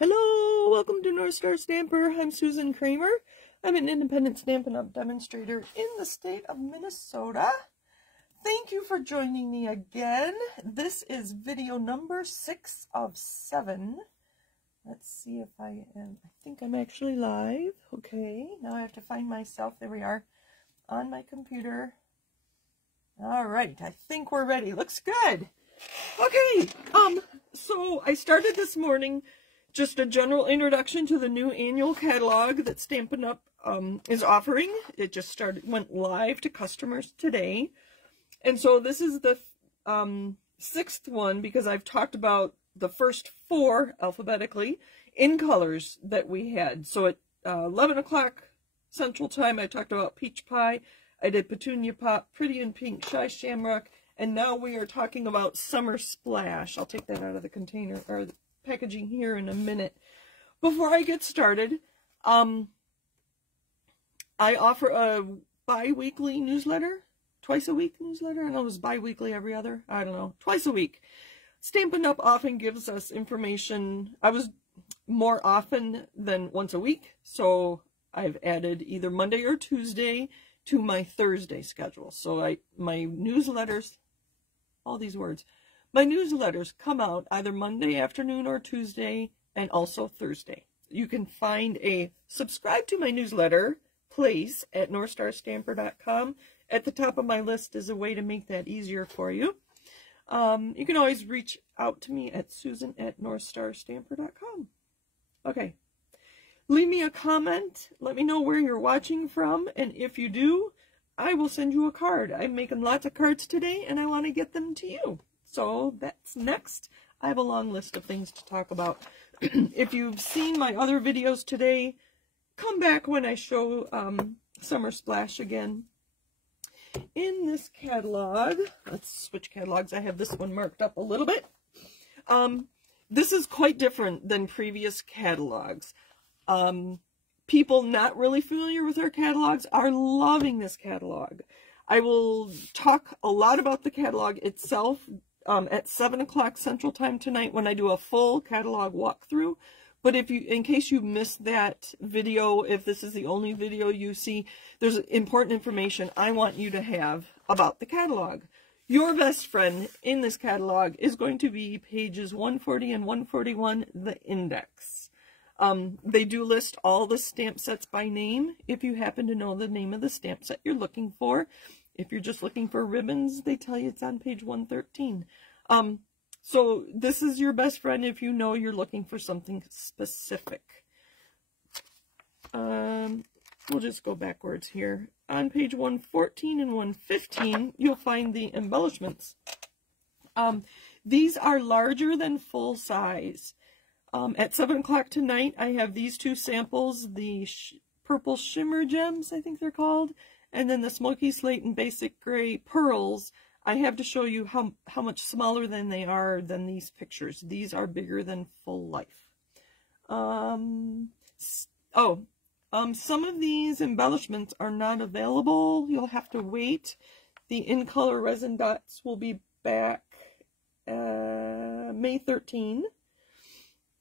Hello, welcome to North Star Stamper. I'm Susan Kramer. I'm an independent Stampin' Up! Demonstrator in the state of Minnesota. Thank you for joining me again. This is video number 6 of 7. Let's see if I think I'm actually live. Okay, now I have to find myself. There we are, on my computer. All right, I think we're ready. Looks good. Okay, so I started this morning just a general introduction to the new annual catalog that Stampin' Up! Is offering. It just went live to customers today. And so this is the 6th one, because I've talked about the first 4 alphabetically in colors that we had. So at 11 o'clock Central Time, I talked about Peach Pie. I did Petunia Pop, Pretty in Pink, Shy Shamrock, and now we are talking about Summer Splash. I'll take that out of the container, or the packaging here in a minute. Before I get started, I offer a bi-weekly newsletter, twice a week newsletter. I know it was bi-weekly every other, I don't know, twice a week. Stampin' Up! Often gives us information. I was more often than once a week, so I've added either Monday or Tuesday to my Thursday schedule. So my newsletters, all these words, my newsletters come out either Monday afternoon or Tuesday, and also Thursday. You can find a subscribe to my newsletter place at northstarstamper.com. At the top of my list is a way to make that easier for you. You can always reach out to me at susan@northstarstamper.com. Okay. Leave me a comment. Let me know where you're watching from. And if you do, I will send you a card. I'm making lots of cards today, and I want to get them to you. So that's next. I have a long list of things to talk about. If you've seen my other videos today, come back when I show Summer Splash again. In this catalog, let's switch catalogs. I have this one marked up a little bit. This is quite different than previous catalogs. People not really familiar with our catalogs are loving this catalog. I will talk a lot about the catalog itself at 7 o'clock Central Time tonight when I do a full catalog walkthrough. But in case you missed that video, if this is the only video you see, there's important information I want you to have about the catalog. Your best friend in this catalog is going to be pages 140 and 141, the index. They do list all the stamp sets by name, if you happen to know the name of the stamp set you're looking for. If you're just looking for ribbons, they tell you it's on page 113. So this is your best friend if you know you're looking for something specific. We'll just go backwards here. On page 114 and 115, you'll find the embellishments. These are larger than full size. At 7 o'clock tonight, I have these 2 samples, the purple shimmer gems, I think they're called, and then the smoky slate and basic gray pearls. I have to show you how much smaller than they are than these pictures. These are bigger than full life. Some of these embellishments are not available. You'll have to wait. The in-color resin dots will be back May 13.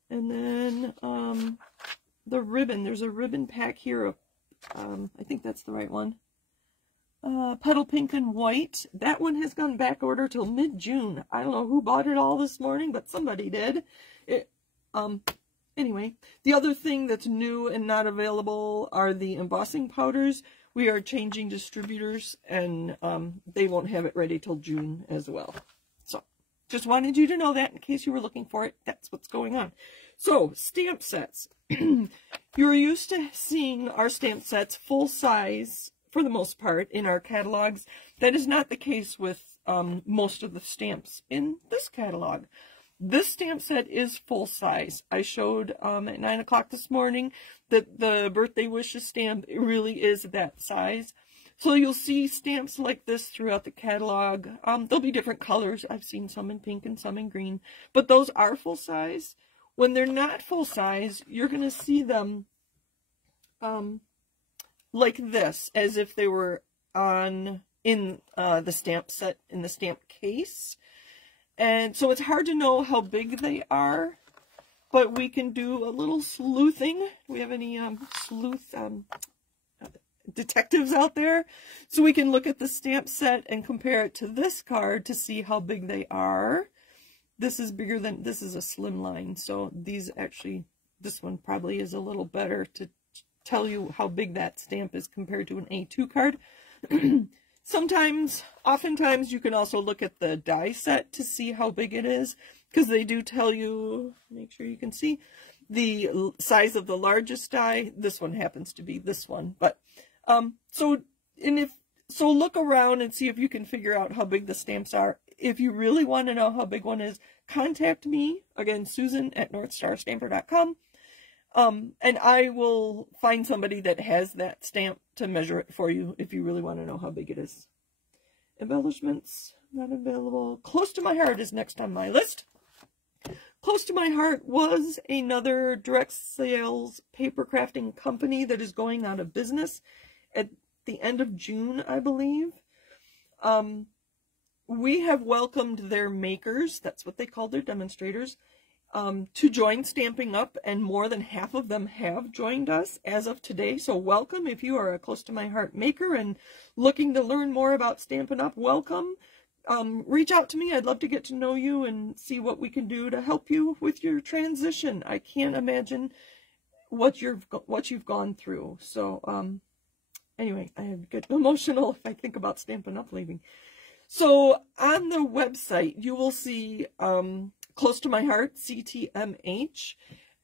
And then the ribbon, there's a ribbon pack here of, I think that's the right one. Petal Pink and White. That one has gone back order till mid-June. I don't know who bought it all this morning, but somebody did. Anyway, the other thing that's new and not available are the embossing powders. We are changing distributors, and they won't have it ready till June as well. So, just wanted you to know that in case you were looking for it. That's what's going on. So, stamp sets. You're used to seeing our stamp sets full size, for the most part, in our catalogs. That is not the case with most of the stamps in this catalog. This stamp set is full size. I showed at 9 o'clock this morning that the Birthday Wishes stamp really is that size. So you'll see stamps like this throughout the catalog. There'll be different colors. I've seen some in pink and some in green, but those are full size. When they're not full size, you're going to see them like this, as if they were in the stamp set, in the stamp case. And so it's hard to know how big they are. but we can do a little sleuthing. Do we have any sleuth detectives out there? So we can look at the stamp set and compare it to this card to see how big they are. This is bigger than, this is a slim line, so these actually, this one probably is a little better to tell you how big that stamp is compared to an A2 card. Oftentimes you can also look at the die set to see how big it is, because they do tell you, make sure you can see, the size of the largest die. This one happens to be this one, but so look around and see if you can figure out how big the stamps are. If you really want to know how big one is, contact me, again, Susan at NorthStarStamper.com, and I will find somebody that has that stamp to measure it for you if you really want to know how big it is. Embellishments, not available. Close to My Heart is next on my list. Close to My Heart was another direct sales paper crafting company that is going out of business at the end of June, I believe. We have welcomed their makers, that's what they call their demonstrators, to join Stamping Up, and more than half of them have joined us as of today. So welcome. If you are a Close to My Heart maker and looking to learn more about Stampin' Up, welcome. Reach out to me. I'd love to get to know you and see what we can do to help you with your transition. I can't imagine what you've gone through. So anyway, I get emotional if I think about Stampin' Up leaving. So on the website, you will see Close to My Heart, CTMH,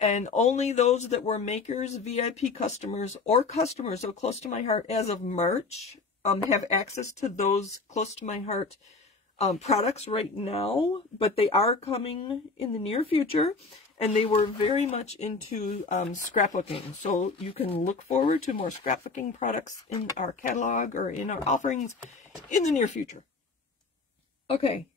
and only those that were makers, VIP customers, or customers of Close to My Heart as of March have access to those Close to My Heart products right now, but they are coming in the near future, and they were very much into scrapbooking. So you can look forward to more scrapbooking products in our catalog or in our offerings in the near future. Okay,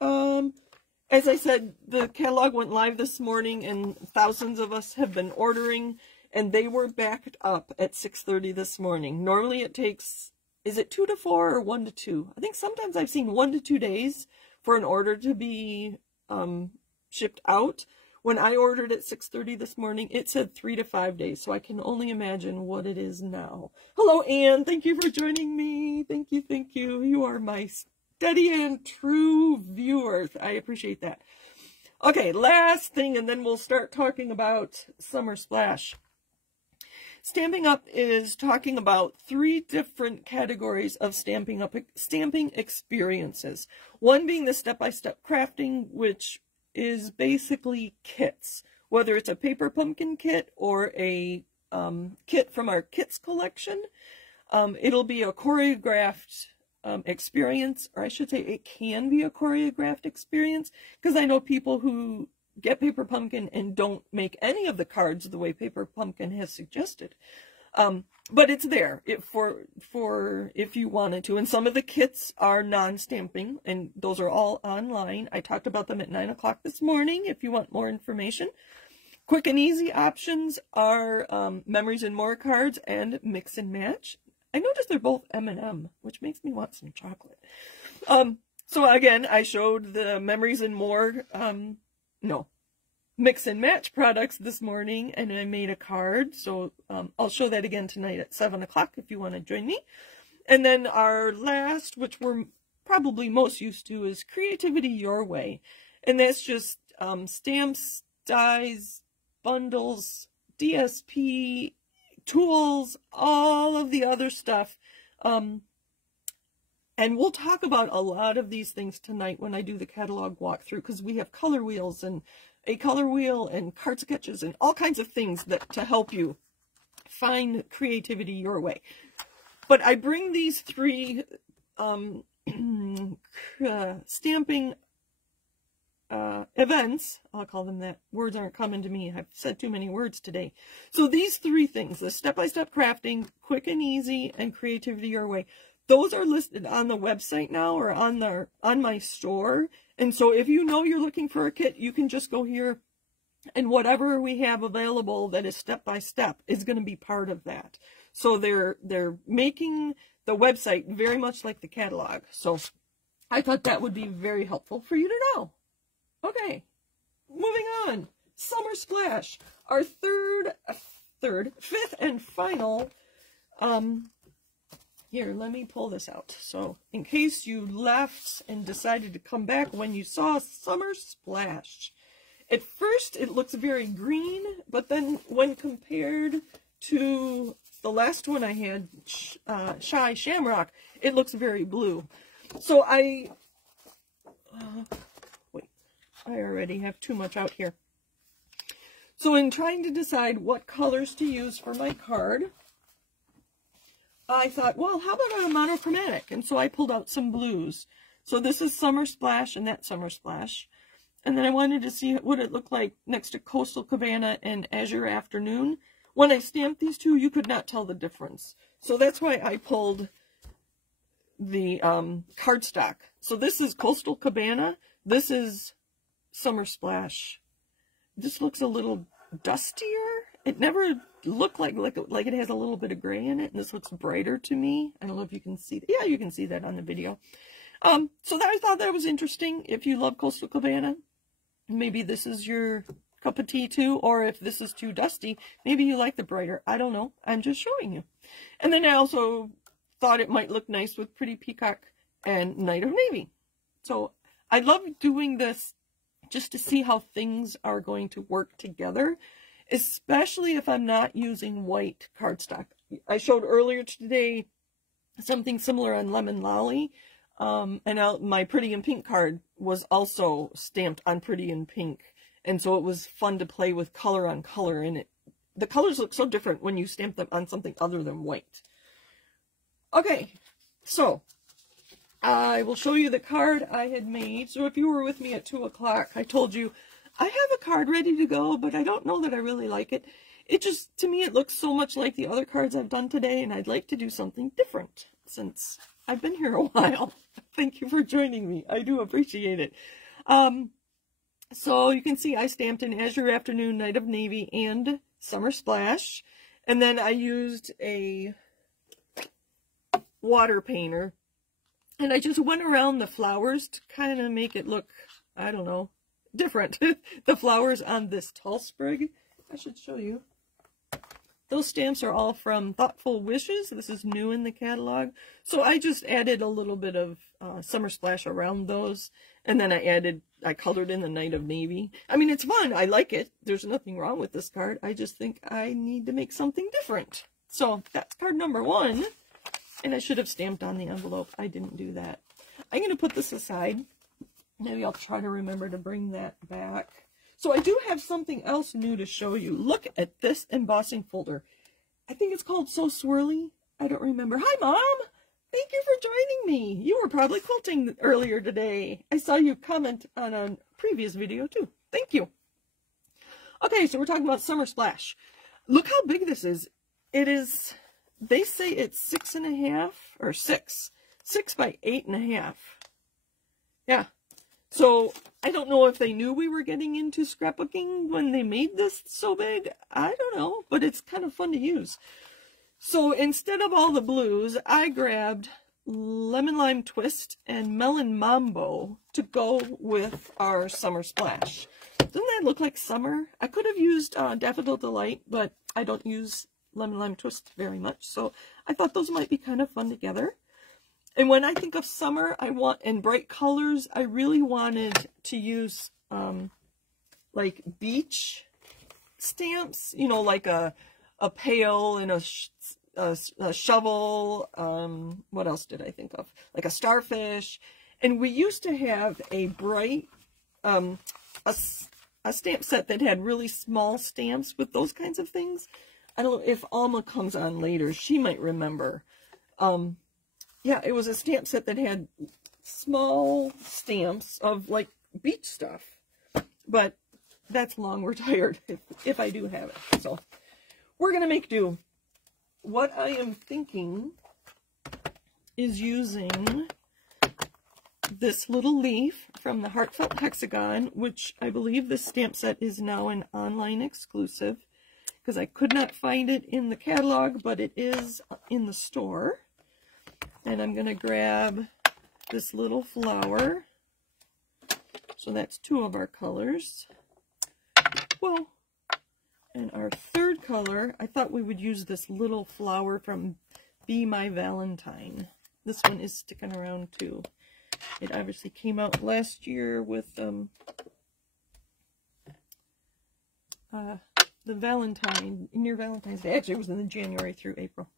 as I said, the catalog went live this morning and thousands of us have been ordering, and they were backed up at 6:30 this morning. Normally it takes, is it 2 to 4 or 1 to 2? I think sometimes I've seen 1 to 2 days for an order to be shipped out. When I ordered at 6:30 this morning, it said 3 to 5 days, so I can only imagine what it is now. Hello, Anne. Thank you for joining me. Thank you, thank you. You are my steady and true viewers. I appreciate that. Okay, last thing, and then we'll start talking about Summer Splash. Stamping Up is talking about 3 different categories of stamping experiences. One being the step-by-step crafting, which is basically kits, whether it's a paper pumpkin kit or a kit from our kits collection. It'll be a choreographed experience, or I should say it can be a choreographed experience, because I know people who get Paper Pumpkin and don't make any of the cards the way Paper Pumpkin has suggested. But it's there for if you wanted to. And some of the kits are non-stamping, and those are all online. I talked about them at 9 o'clock this morning if you want more information. Quick and easy options are Memories and More cards and Mix and Match. I noticed they're both M&M, which makes me want some chocolate. So again, I showed the Memories and More, Mix and Match products this morning, and I made a card. So I'll show that again tonight at 7 o'clock if you want to join me. And then our last, which we're probably most used to, is Creativity Your Way. And that's just stamps, dies, bundles, DSP, tools, all of the other stuff. And we'll talk about a lot of these things tonight when I do the catalog walkthrough, because we have color wheels and a color wheel and card sketches and all kinds of things that to help you find creativity your way. But I bring these 3 stamping events, I'll call them that. Words aren't coming to me. I've said too many words today. So these 3 things, the step-by-step crafting, quick and easy, and creativity your way, those are listed on the website now, or on my store. And so if you know you're looking for a kit, you can just go here, and whatever we have available that is step-by-step is going to be part of that. So they're making the website very much like the catalog. So I thought that would be very helpful for you to know. Okay, moving on. Summer Splash, our fifth and final, here, let me pull this out. So, in case you left and decided to come back when you saw Summer Splash. At first, it looks very green, but then when compared to the last one I had, Shamrock, it looks very blue. So wait, I already have too much out here. So in trying to decide what colors to use for my card, I thought, well, how about a monochromatic? And so I pulled out some blues. So this is Summer Splash and that's Summer Splash. And then I wanted to see what it looked like next to Coastal Cabana and Azure Afternoon. When I stamped these two, you could not tell the difference. So that's why I pulled the cardstock. So this is Coastal Cabana. This is Summer Splash. This looks a little dustier. It never looked like it has a little bit of gray in it. And this looks brighter to me. I don't know if you can see that. Yeah, you can see that on the video. So I thought that was interesting. If you love Coastal Cabana, maybe this is your cup of tea too. Or if this is too dusty, maybe you like the brighter. I don't know. I'm just showing you. And then I also thought it might look nice with Pretty Peacock and Night of Navy. So I love doing this just to see how things are going to work together, especially if I'm not using white cardstock. I showed earlier today something similar on Lemon Lolly, and my Pretty in Pink card was also stamped on Pretty in Pink, and so it was fun to play with color on color, and the colors look so different when you stamp them on something other than white. Okay, so I will show you the card I had made. So if you were with me at 2 o'clock, I told you I have a card ready to go, but I don't know that I really like it. It just, to me, it looks so much like the other cards I've done today, and I'd like to do something different since I've been here a while. Thank you for joining me. I do appreciate it. So you can see I stamped in Azure Afternoon, Night of Navy, and Summer Splash. And then I used a water painter. And I just went around the flowers to kind of make it look, I don't know, different. The flowers on this tall sprig. I should show you. Those stamps are all from Thoughtful Wishes. This is new in the catalog. So I just added a little bit of Summer Splash around those. And then I colored in the Night of Navy. I mean, it's fun. I like it. There's nothing wrong with this card. I just think I need to make something different. So that's card number 1. And I should have stamped on the envelope. I didn't do that. I'm going to put this aside. Maybe I'll try to remember to bring that back. So I do have something else new to show you. Look at this embossing folder. I think it's called So Swirly. I don't remember. Hi, Mom! Thank you for joining me. You were probably quilting earlier today. I saw you comment on a previous video, too. Thank you. Okay, so we're talking about Summer Splash. Look how big this is. It is... They say it's 6.5 or 6 by 8.5. Yeah. So I don't know if they knew we were getting into scrapbooking when they made this so big. I don't know, but it's kind of fun to use. So instead of all the blues, I grabbed Lemon Lime Twist and Melon Mambo to go with our Summer Splash. Doesn't that look like summer? I could have used Daffodil Delight, but I don't use Lemon Lime Twist very much, so I thought those might be kind of fun together. And when I think of summer, and bright colors, I really wanted to use like beach stamps, you know, like a pail and a shovel. What else did I think of? Like a starfish. And we used to have a bright a stamp set that had really small stamps with those kinds of things. I don't know if Alma comes on later. She might remember. Yeah, it was a stamp set that had small stamps of, like, beach stuff. But that's long retired, if I do have it. So, we're going to make do. What I am thinking is using this little leaf from the Heartfelt Hexagon, which I believe this stamp set is now an online exclusive. Because I could not find it in the catalog, but it is in the store. And I'm going to grab this little flower. So that's 2 of our colors. Well, And our third color, I thought we would use this little flower from Be My Valentine. This one is sticking around too. It obviously came out last year with the Valentine, near Valentine's Day. Actually, it was in the January through April.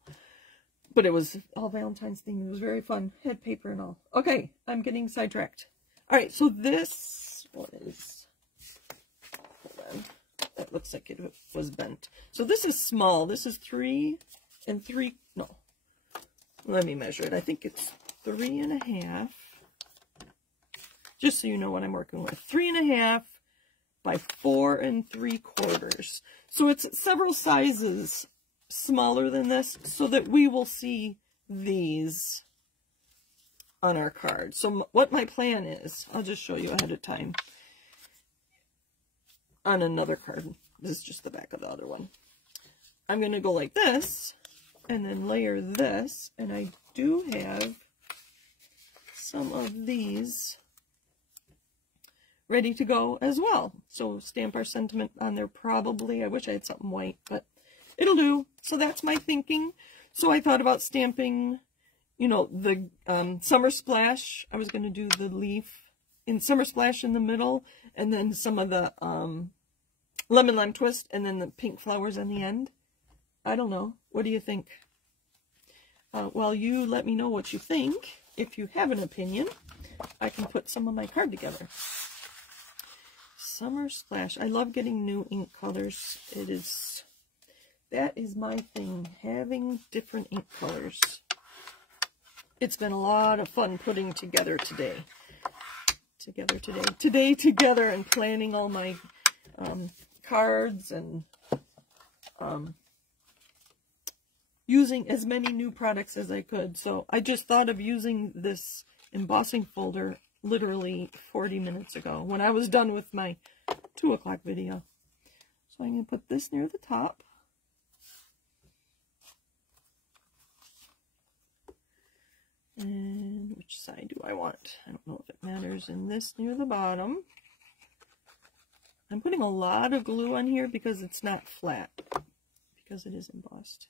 But it was all Valentine's themed. It was very fun. Had paper and all. Okay, I'm getting sidetracked. All right, so this one is, hold on. That looks like it was bent. So this is small. This is 3 and 3, no. Let me measure it. I think it's 3.5. Just so you know what I'm working with. 3.5 by 4 3/4. So it's several sizes smaller than this, so that we will see these on our card. So what my plan is, I'll just show you ahead of time. On another card, this is just the back of the other one. I'm going to go like this, and then layer this, and I do have some of these ready to go as well. So stamp our sentiment on there probably. I wish I had something white, but it'll do. So that's my thinking. So I thought about stamping, you know, the Summer Splash. I was going to do the leaf in Summer Splash in the middle, and then some of the Lemon Lime Twist, and then the pink flowers on the end. I don't know. What do you think? Well, you let me know what you think. If you have an opinion, I can put some of my card together. Summer Splash. I love getting new ink colors. That is my thing, having different ink colors. It's been a lot of fun putting together today. Together and planning all my cards and using as many new products as I could. So I just thought of using this embossing folder literally 40 minutes ago when I was done with my 2 o'clock video. So I'm going to put this near the top. And which side do I want? I don't know if it matters. And this near the bottom. I'm putting a lot of glue on here because it's not flat, because it is embossed.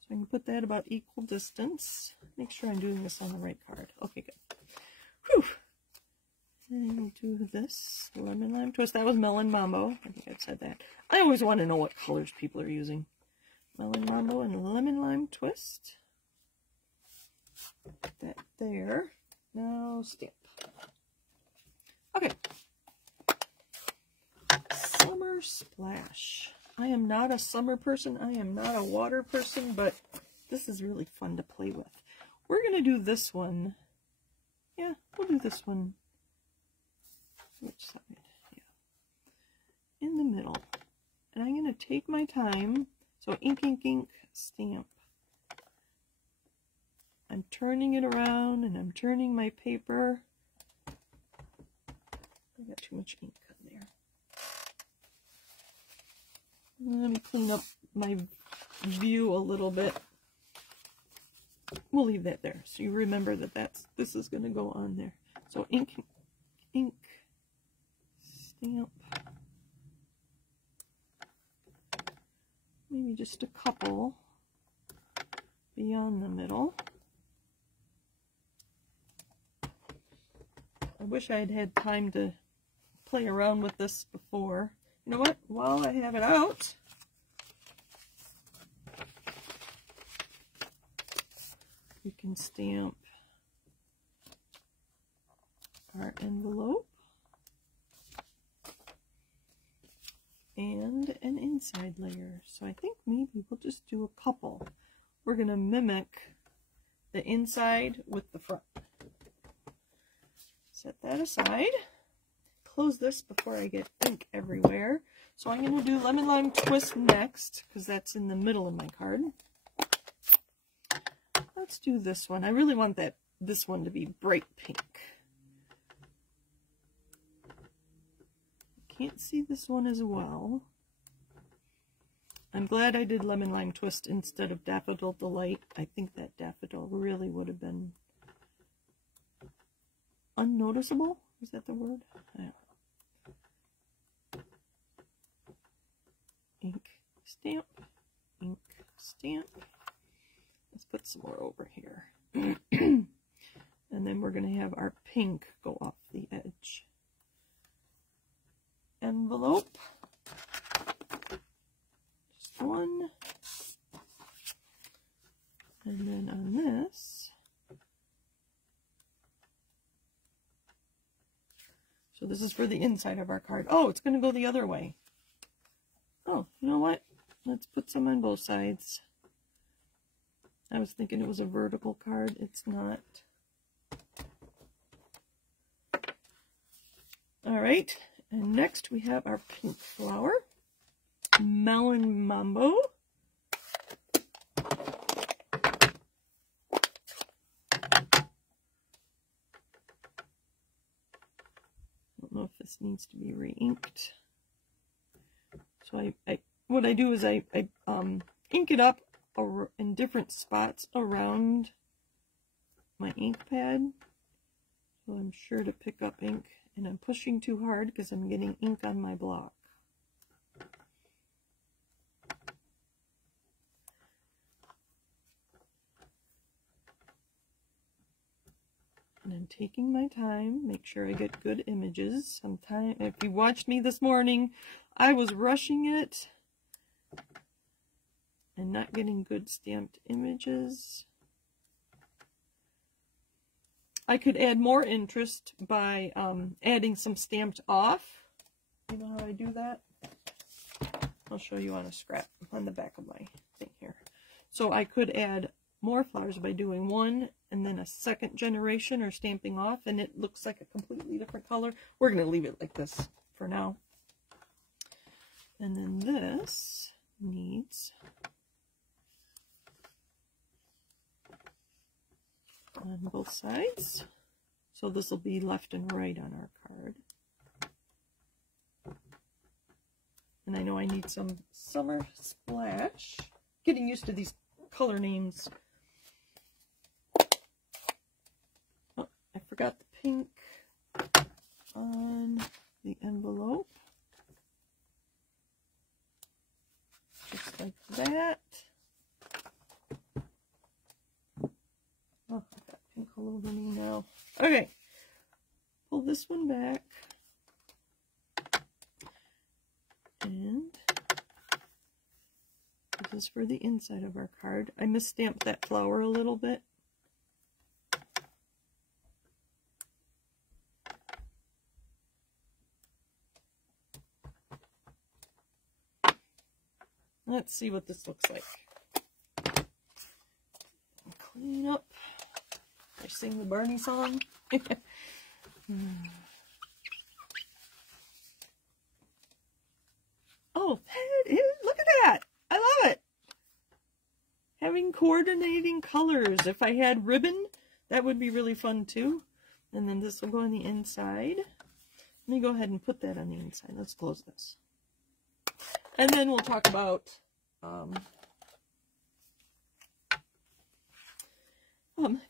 So I can put that about equal distance. Make sure I'm doing this on the right card. Okay, good. Whew. And we'll do this Lemon Lime Twist. That was Melon Mambo. I think I've said that. I always want to know what colors people are using. Melon Mambo and Lemon Lime Twist. Put that there. Now stamp. Okay. Summer Splash. I am not a summer person. I am not a water person, but this is really fun to play with. We're going to do this one. Yeah, we'll do this one. Which side? Yeah. In the middle. And I'm going to take my time. So ink, ink, ink, stamp. I'm turning it around and I'm turning my paper. I got too much ink on there. Let me clean up my view a little bit. We'll leave that there so you remember that this is going to go on there. So ink, ink, stamp. Maybe just a couple beyond the middle. I wish I had had time to play around with this before. You know what? While I have it out, we can stamp our envelope and an inside layer. So I think maybe we'll just do a couple. We're going to mimic the inside with the front. Set that aside. Close this before I get ink everywhere. So I'm going to do Lemon Lime Twist next, because that's in the middle of my card. Let's do this one. I really want this one to be bright pink. Can't see this one as well. I'm glad I did Lemon Lime Twist instead of Daffodil Delight. I think that daffodil really would have been unnoticeable. Is that the word? I don't know. ink, stamp, ink, stamp. Let's put some more over here. And then we're going to have our pink go off the edge. Envelope. Just one. And then on this, so this is for the inside of our card. Oh, it's going to go the other way. Oh, you know what? Let's put some on both sides. I was thinking it was a vertical card. It's not. All right, and next we have our pink flower, Melon Mambo. I don't know if this needs to be re-inked. So what I do is I ink it up in different spots around my ink pad. So I'm sure to pick up ink. And I'm pushing too hard because I'm getting ink on my block. And I'm taking my time, make sure I get good images. Sometimes, if you watched me this morning, I was rushing it and not getting good stamped images. I could add more interest by adding some stamped off. You know how I do that? I'll show you on a scrap on the back of my thing here. So I could add more flowers by doing one and then a second generation or stamping off, and it looks like a completely different color. We're going to leave it like this for now. And then this needs on both sides. So this will be left and right on our card. And I know I need some Summer Splash. Getting used to these color names. Oh, I forgot the pink on the envelope. Just like that. Oh, I've got pink all over me now. Okay, pull this one back. And this is for the inside of our card. I misstamped that flower a little bit. Let's see what this looks like. Clean up. I sing the Barney song. Oh, that is, look at that. I love it. Having coordinating colors. If I had ribbon, that would be really fun too. And then this will go on the inside. Let me go ahead and put that on the inside. Let's close this. And then we'll talk about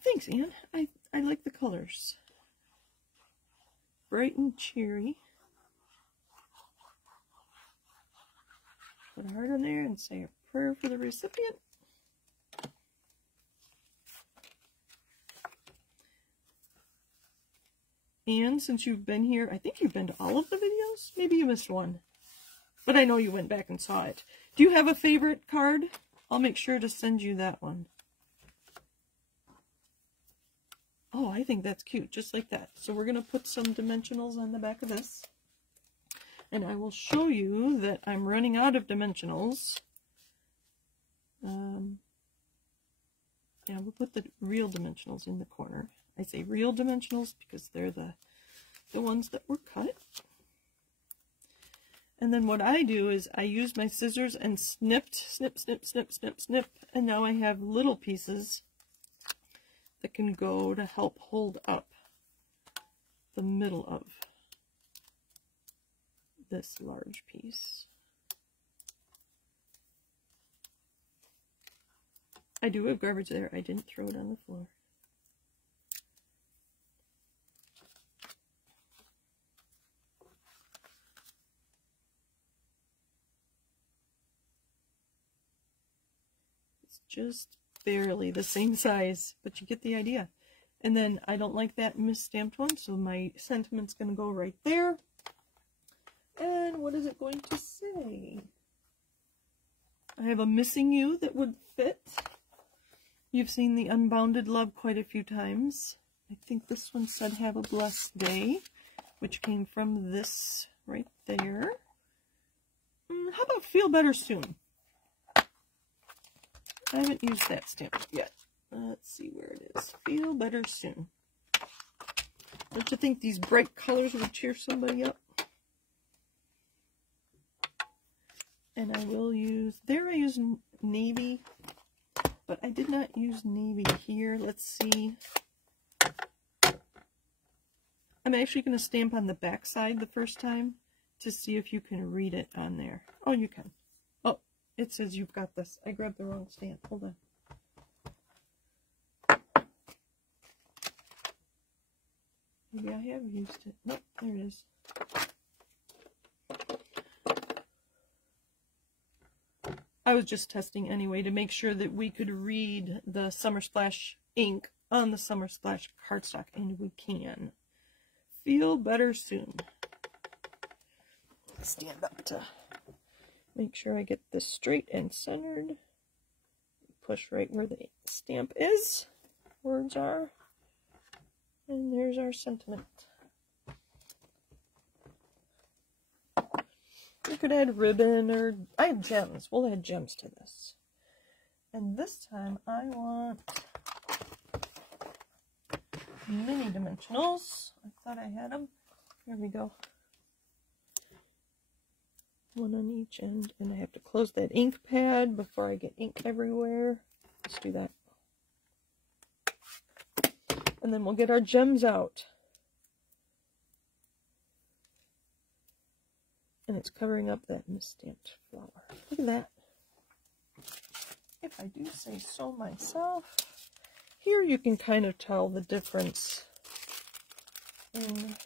thanks, Anne. I like the colors. Bright and cheery. Put a heart on there and say a prayer for the recipient. And since you've been here, I think you've been to all of the videos. Maybe you missed one. But I know you went back and saw it. Do you have a favorite card? I'll make sure to send you that one. Oh, I think that's cute, just like that. So we're going to put some dimensionals on the back of this. And I will show you that I'm running out of dimensionals. Yeah, we'll put the real dimensionals in the corner. I say real dimensionals because they're the ones that were cut. And then what I do is I use my scissors and snipped, snip, snip, snip, snip, snip. And now I have little pieces that can go to help hold up the middle of this large piece. I do have garbage there. I didn't throw it on the floor. just barely the same size, but you get the idea. And then I don't like that misstamped one, so my sentiment's going to go right there. And what is it going to say? I have a missing you that would fit. You've seen the Unbounded Love quite a few times. I think this one said have a blessed day, which came from this right there. How about feel better soon? I haven't used that stamp yet. Let's see where it is. Feel better soon. Don't you think these bright colors would cheer somebody up? And I will use, there I use navy, but I did not use navy here. Let's see. I'm actually going to stamp on the back side the first time to see if you can read it on there. Oh, you can. Oh, it says you've got this. I grabbed the wrong stamp. Hold on. Maybe I have used it. Nope, there it is. I was just testing anyway to make sure that we could read the Summer Splash ink on the Summer Splash cardstock, and we can. Feel better soon. Stand up to make sure I get this straight and centered. Push right where the stamp is. Words are. And there's our sentiment. We could add ribbon or I have gems. We'll add gems to this. And this time I want mini dimensionals. I thought I had them. Here we go. One on each end. And I have to close that ink pad before I get ink everywhere. Let's do that. And then we'll get our gems out. And it's covering up that misstamped flower. Look at that. If I do say so myself. Here you can kind of tell the difference in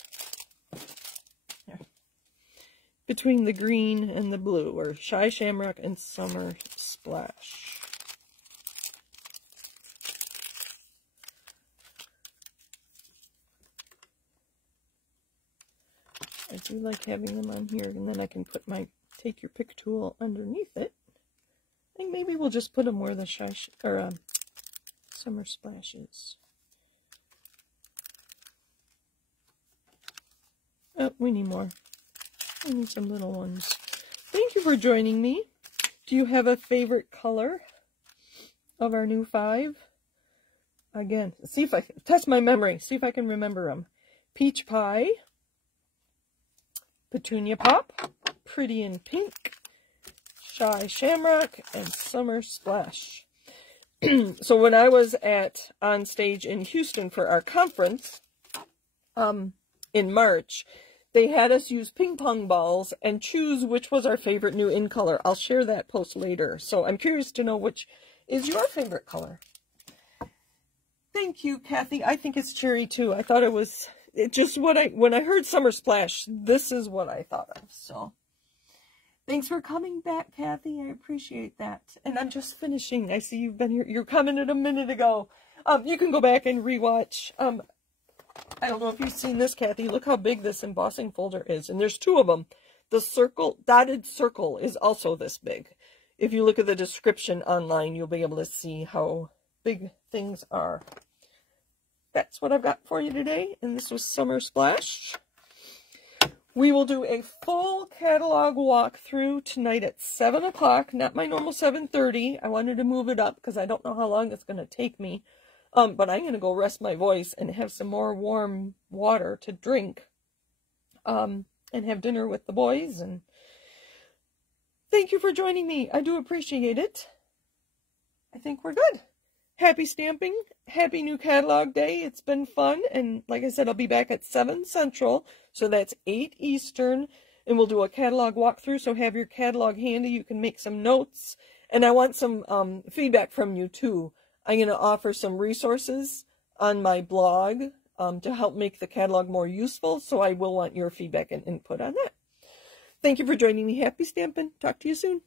between the green and the blue, or Shy Shamrock and Summer Splash. I do like having them on here, and then I can put my take your pick tool underneath it. I think maybe we'll just put them where the Summer Splash is. Oh, we need more. We need some little ones. Thank you for joining me. Do you have a favorite color of our new 5? Again, see if I can test my memory. See if I can remember them. Peach Pie. Petunia Pop, Pretty in Pink, Shy Shamrock, and Summer Splash. So when I was on stage in Houston for our conference in March, they had us use ping pong balls and choose which was our favorite new in color. I'll share that post later. So I'm curious to know which is your favorite color. Thank you, Kathy. I think it's cherry too. I thought it was... It just when I heard Summer Splash, this is what I thought of. So thanks for coming back, Kathy. I appreciate that. And I'm just finishing. I see you've been here. You commented a minute ago. You can go back and rewatch. I don't know if you've seen this, Kathy. Look how big this embossing folder is. And there's 2 of them. The dotted circle is also this big. If you look at the description online, you'll be able to see how big things are. That's what I've got for you today, and this was Summer Splash. We will do a full catalog walkthrough tonight at 7 o'clock, not my normal 7:30. I wanted to move it up because I don't know how long it's going to take me. But I'm going to go rest my voice and have some more warm water to drink and have dinner with the boys. And thank you for joining me. I do appreciate it. I think we're good. Happy stamping. Happy new catalog day. It's been fun. And like I said, I'll be back at 7 Central. So that's 8 Eastern. And we'll do a catalog walkthrough. So have your catalog handy. You can make some notes. And I want some feedback from you too. I'm going to offer some resources on my blog to help make the catalog more useful. So I will want your feedback and input on that. Thank you for joining me. Happy stamping. Talk to you soon.